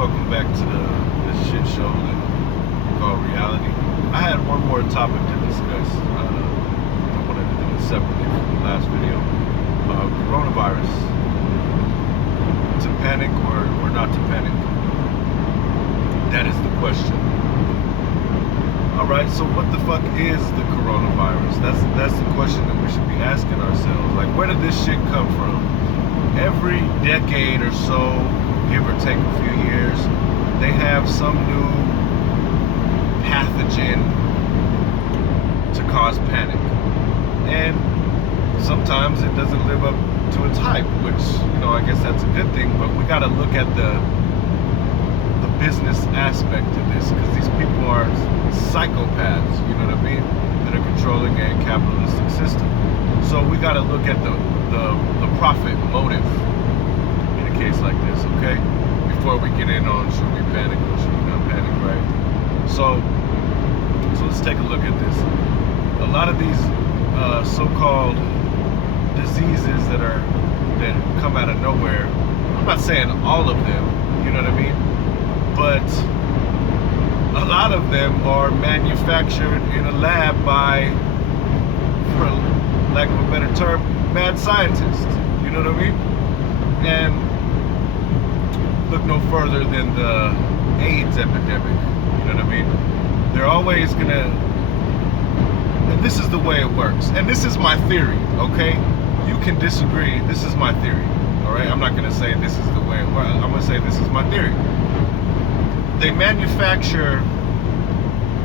welcome back to this shit show that we call reality. I had one more topic to discuss. I wanted to do it separately from the last video. Coronavirus. To panic or not to panic? That is the question. Alright, so what the fuck is the coronavirus? That's the question that we should be asking ourselves. Like, where did this shit come from? Every decade or so, give or take a few years, they have some new pathogen to cause panic. And sometimes it doesn't live up to its hype, which, I guess that's a good thing, but we gotta look at the business aspect of this, because these people are psychopaths, you know what I mean, that are controlling a capitalistic system. So we gotta look at the profit motive in a case like this, okay? Before we get in on should we panic or should we not panic, right? So let's take a look at this. A lot of these so-called diseases that come out of nowhere, I'm not saying all of them, you know what I mean? But a lot of them are manufactured in a lab by, for lack of a better term, mad scientists, you know what I mean? And look no further than the AIDS epidemic, you know what I mean? They're always gonna, and this is the way it works, and this is my theory, okay? You can disagree, this is my theory, all right? I'm not gonna say this is the way it works, I'm gonna say this is my theory. They manufacture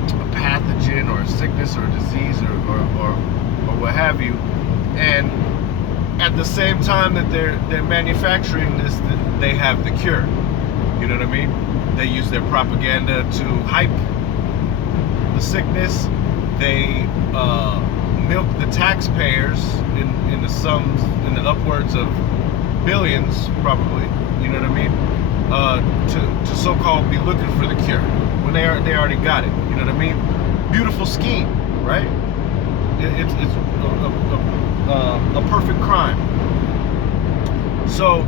a pathogen or a sickness or a disease or what have you, and at the same time that they're manufacturing this, they have the cure. You know what I mean? They use their propaganda to hype the sickness. They milk the taxpayers in the sums, in the upwards of billions, probably. You know what I mean? To so-called be looking for the cure when they already got it. You know what I mean? Beautiful scheme, right? It's a perfect crime. So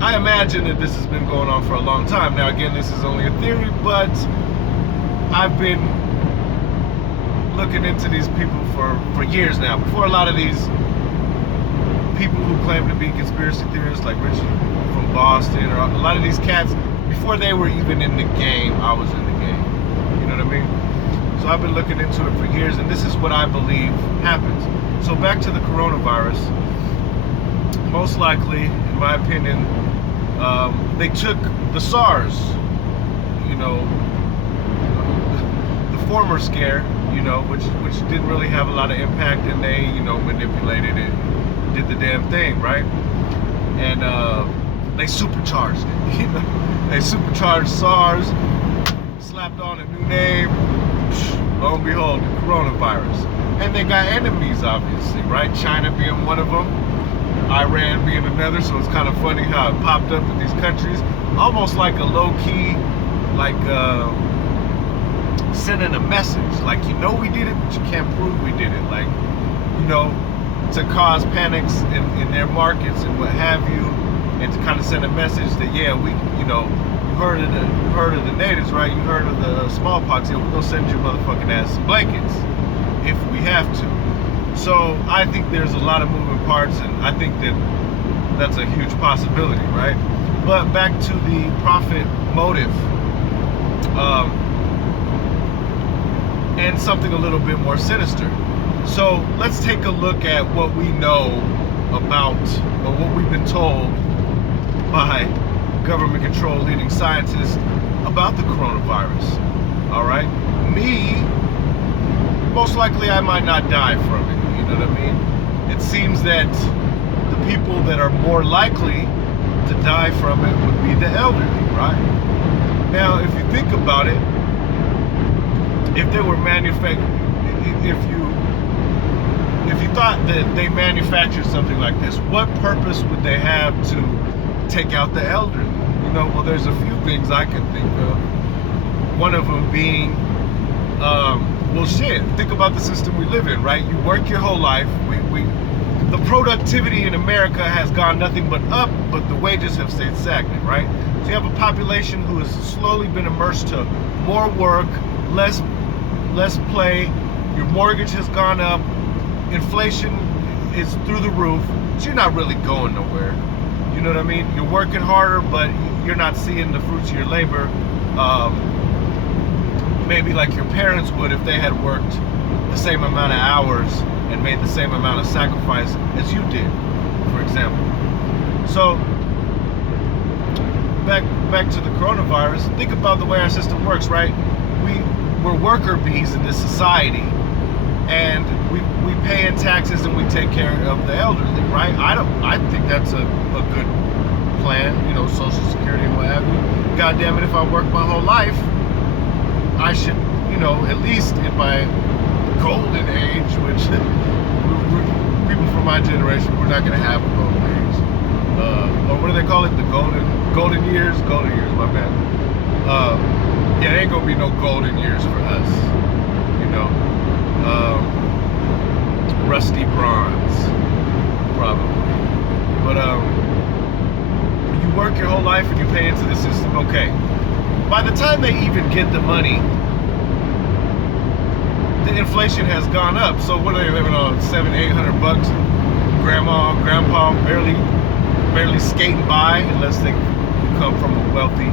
I imagine that this has been going on for a long time. Now, again, this is only a theory, but I've been looking into these people for years now. Before a lot of these people who claim to be conspiracy theorists, like Richie from Boston, or a lot of these cats, before they were even in the game, I was in the game. You know what I mean? So I've been looking into it for years, and this is what I believe happens. So back to the coronavirus. Most likely, in my opinion, they took the SARS, the former scare, which didn't really have a lot of impact, and they, manipulated it, did the damn thing, right? And they supercharged it. They supercharged SARS, slapped on a new name. Lo and behold, the coronavirus. And they got enemies, obviously, right? China being one of them, Iran being another. So it's kind of funny how it popped up in these countries, almost like a low-key, like sending a message, like, we did it, but you can't prove we did it, like, to cause panics in their markets and what have you, and to kind of send a message that, yeah, we, you heard of the natives, right? You heard of the smallpox. Yeah, we're gonna send you motherfucking ass some blankets if we have to. So I think there's a lot of moving parts, and I think that's a huge possibility, right? But back to the profit motive, and something a little bit more sinister. So let's take a look at what we know about, or what we've been told by government-controlled leading scientists about the coronavirus. All right, most likely I might not die from it. You know what I mean? It seems that the people that are more likely to die from it would be the elderly, right? Now, if you think about it, if they were if you thought that they manufactured something like this, what purpose would they have to take out the elderly? Well, there's a few things I can think of. One of them being, well, shit, think about the system we live in, right? You work your whole life. The productivity in America has gone nothing but up but the wages have stayed stagnant, right? So you have a population who has slowly been immersed to more work, less play. Your mortgage has gone up. Inflation is through the roof. So you're not really going nowhere. You know what I mean? You're working harder, but you're not seeing the fruits of your labor. Maybe like your parents would if they had worked the same amount of hours and made the same amount of sacrifice as you did, for example. So back to the coronavirus. Think about the way our system works, right? We're worker bees in this society, and we pay in taxes and we take care of the elderly, right? I think that's a good plan, you know, Social Security and what have you. God damn it, if I work my whole life, I should, you know, at least in my golden age, which people from my generation, we're not going to have a golden age. Or what do they call it? The golden years? Golden years, my bad. Yeah, there ain't going to be no golden years for us, you know. Rusty bronze, probably. But you work your whole life and you pay into the system, okay. By the time they even get the money, the inflation has gone up. So what are they living on? $700-800? Grandma, grandpa barely skating by, unless they come from a wealthy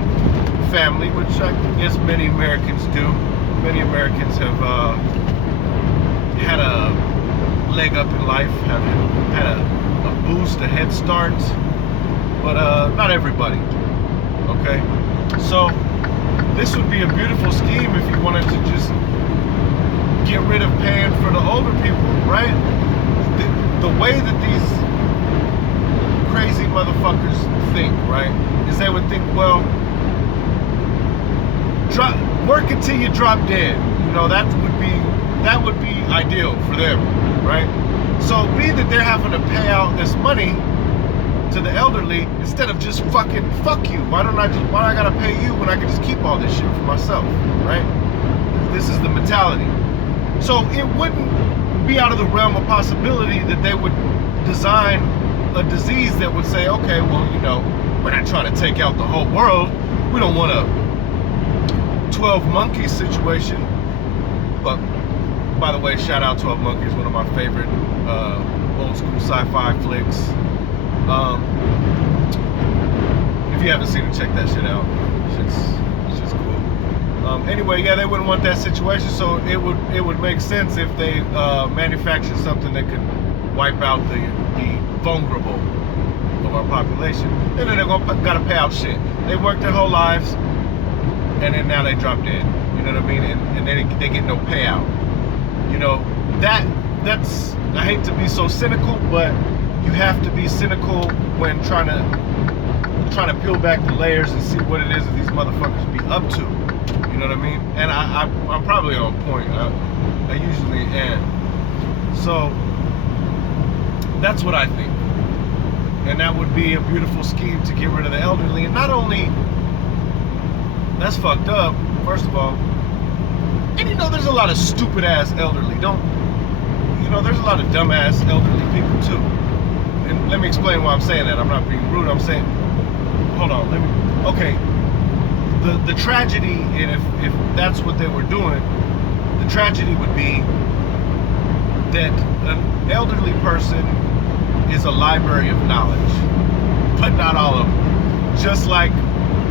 family, which I guess many Americans do. Many Americans have had a leg up in life, have had a boost, a head start, but not everybody. Okay, so this would be a beautiful scheme if you wanted to just get rid of paying for the older people, right? The way that these crazy motherfuckers think, right, is they would think, well, work until you drop dead. You know, that would be ideal for them, right? So being that they're having to pay out this money to the elderly instead of just fucking fuck you. Why I gotta pay you when I can just keep all this shit for myself, right? This is the mentality. So it wouldn't be out of the realm of possibility that they would design a disease that would say, okay, well, you know, we're not trying to take out the whole world. We don't want a 12 Monkeys situation. But by the way, shout out 12 Monkeys, one of my favorite old school sci-fi flicks. If you haven't seen it, check that shit out. Shit's cool. Anyway, yeah, they wouldn't want that situation, so it would make sense if they manufactured something that could wipe out the vulnerable of our population. And then they're gotta pay out shit. They worked their whole lives, and then now they drop dead. You know what I mean? And they get no payout. You know, that's, I hate to be so cynical, but you have to be cynical when trying to peel back the layers and see what it is that these motherfuckers be up to. You know what I mean? And I'm probably on point. I usually am. So that's what I think. And that would be a beautiful scheme to get rid of the elderly. And not only, that's fucked up, first of all. And you know, there's a lot of stupid ass elderly. There's a lot of dumb ass elderly people too. And let me explain why I'm saying that. I'm not being rude. I'm saying, hold on, okay. The tragedy, and if that's what they were doing, the tragedy would be that an elderly person is a library of knowledge, but not all of them. Just like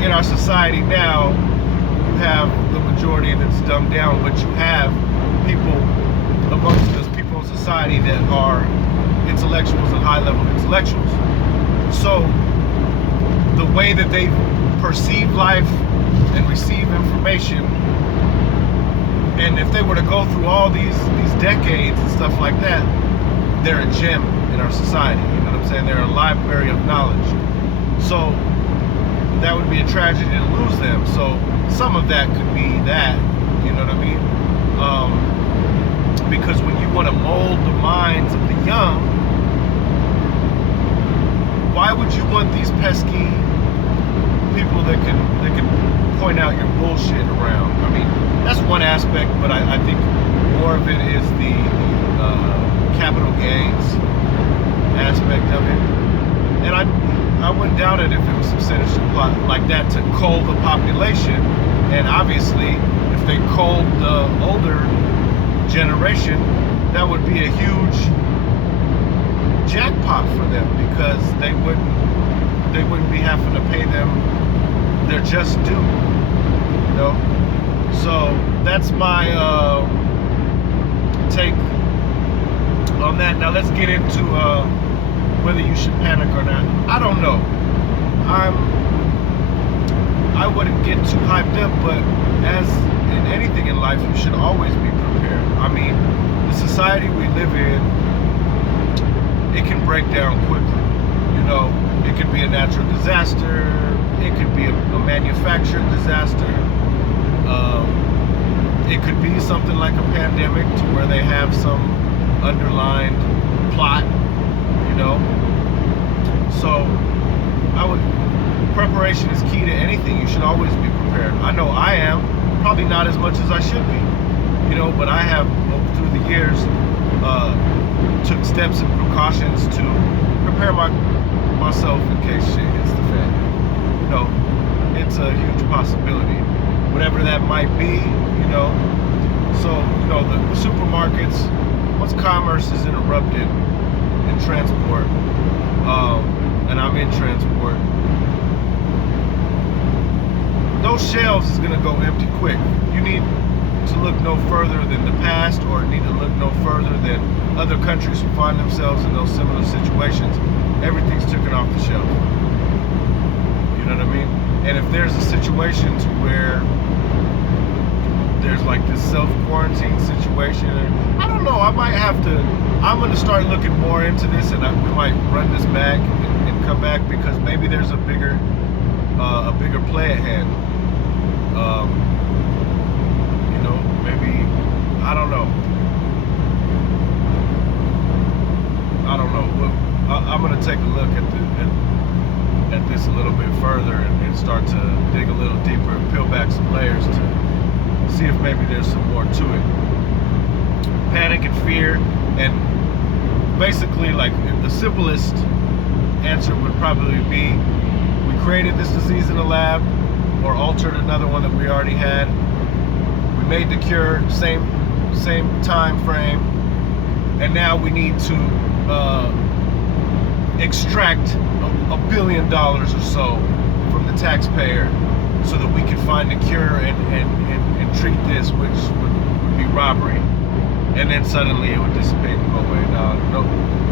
in our society now, you have the majority that's dumbed down, but you have people amongst us, people in society that are intellectuals and high-level intellectuals. So the way that they perceive life and receive information, and if they were to go through all these decades and stuff like that, they're a gem in our society. You know what I'm saying? They're a library of knowledge. So that would be a tragedy to lose them. So some of that could be that, you know what I mean? Because when you want to mold the minds of the young, why would you want these pesky people that can point out your bullshit around? I mean, that's one aspect, but I think more of it is the capital gains aspect of it. And I wouldn't doubt it if it was some sinister plot like that to cull the population. And obviously, if they culled the older generation, that would be a huge jackpot for them, because they wouldn't be having to pay them their just due, you know. So that's my take on that. Now let's get into whether you should panic or not. I don't know. I wouldn't get too hyped up, but as in anything in life, you should always be prepared. I mean, the society we live in, it can break down quickly. You know, it could be a natural disaster. It could be a manufactured disaster. It could be something like a pandemic, to where they have some underlined plot, you know. So preparation is key to anything. You should always be prepared. I know I am, probably not as much as I should be, you know, but I have, through the years, took steps and precautions to prepare myself in case shit hits the fan. You know, it's a huge possibility, whatever that might be, you know. So, you know, the supermarkets, once commerce is interrupted in transport, and I'm in transport, those shelves is gonna go empty quick. You need to look no further than the past, or need to look no further than other countries who find themselves in those similar situations. Everything's taken off the shelf. You know what I mean? And if there's a situation to where there's like this self-quarantine situation, I don't know, I'm gonna start looking more into this, and we might run this back and come back, because maybe there's a bigger play at hand. You know, maybe, I don't know. I'm gonna take a look at this a little bit further, and start to dig a little deeper and peel back some layers to see if maybe there's some more to it. Panic and fear, and basically, like, the simplest answer would probably be, we created this disease in the lab, or altered another one that we already had. We made the cure, same time frame, and now we need to extract $1 billion or so from the taxpayer, so that we can find a cure and treat this, which would be robbery. And then suddenly it would dissipate and go away.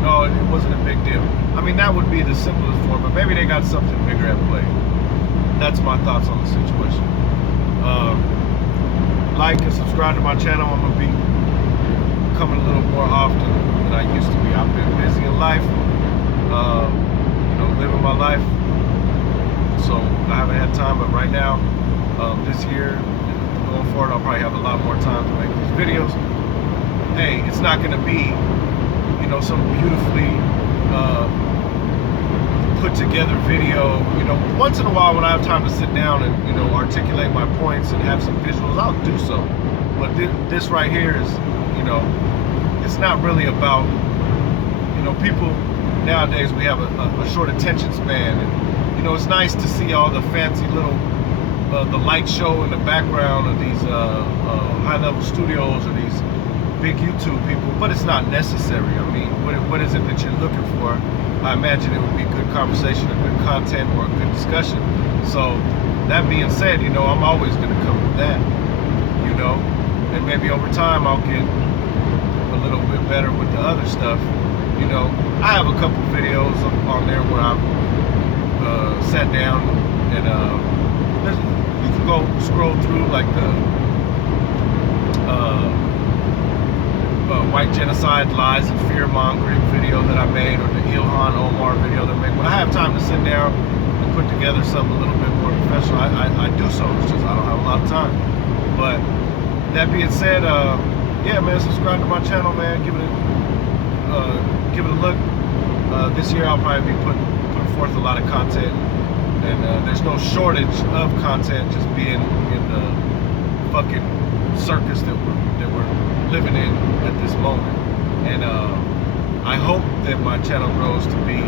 No, it wasn't a big deal. I mean, that would be the simplest form, but maybe they got something bigger at play. That's my thoughts on the situation. Like and subscribe to my channel. I'm gonna be coming a little more often than I used to be. I've been busy in life, you know, living my life, so I haven't had time. But right now, this year, going forward, I'll probably have a lot more time to make these videos. Hey, it's not gonna be, you know, some beautifully put together video. You know, once in a while when I have time to sit down and, you know, articulate my points and have some visuals, I'll do so. But this right here is, you know, it's not really about, you know, people nowadays, we have a short attention span, and, you know, it's nice to see all the fancy little the light show in the background of these high-level studios, or these big YouTube people, but it's not necessary. I mean, what is it that you're looking for? I imagine it would be good conversation, or good content, or a good discussion. So that being said, you know, I'm always going to come with that, you know, and maybe over time I'll get a little bit better with the other stuff. You know, I have a couple videos on there where I've sat down and you can go scroll through, like the white genocide lies and fear mongering video that I made, or the Ilhan Omar video that I made. When I have time to sit down and put together something a little bit more professional, I do so. It's just I don't have a lot of time. But that being said, yeah, man, subscribe to my channel, man. Give it a look. This year I'll probably be putting forth a lot of content, and there's no shortage of content, just being in the fucking circus that we're living in at this moment. And I hope that my channel grows to be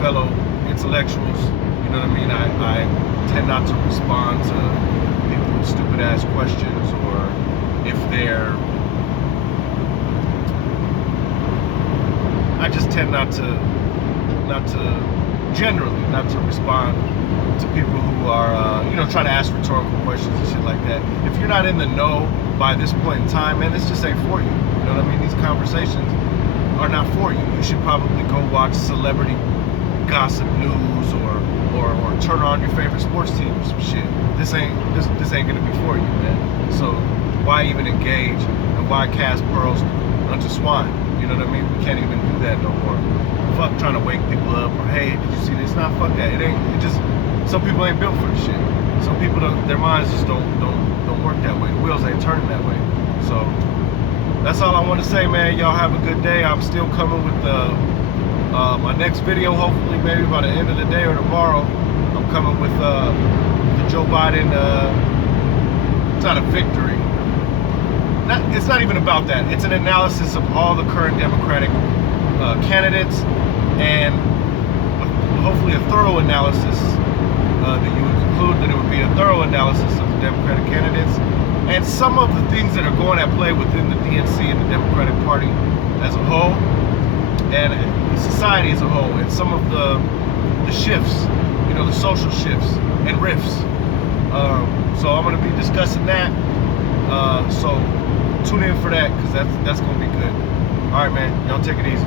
fellow intellectuals. You know what I mean? I tend not to respond to people with stupid ass questions, or if they're, I just tend not to generally not to respond to people who are trying to ask rhetorical questions and shit like that. If you're not in the know by this point in time, man, this just ain't for you. You know what I mean? These conversations are not for you. You should probably go watch celebrity gossip news, or turn on your favorite sports team or some shit. This ain't gonna be for you, man. So why even engage, and why cast pearls unto swine? You know what I mean? We can't even do that no more. Fuck trying to wake people up, or hey, did you see this? Nah, fuck that. It just, some people ain't built for this shit. Some people their minds just don't work that way. The wheels ain't turning that way. So that's all I want to say, man. Y'all have a good day. I'm still coming with my next video, hopefully maybe by the end of the day or tomorrow. I'm coming with the Joe Biden, it's not a victory. It's not even about that. It's an analysis of all the current Democratic candidates, and hopefully a thorough analysis, that you would conclude that it would be a thorough analysis of the Democratic candidates, and some of the things that are going at play within the DNC and the Democratic Party as a whole, and society as a whole, and some of the shifts, the social shifts and rifts. So I'm going to be discussing that. So tune in for that, because that's going to be good. All right, man. Y'all take it easy.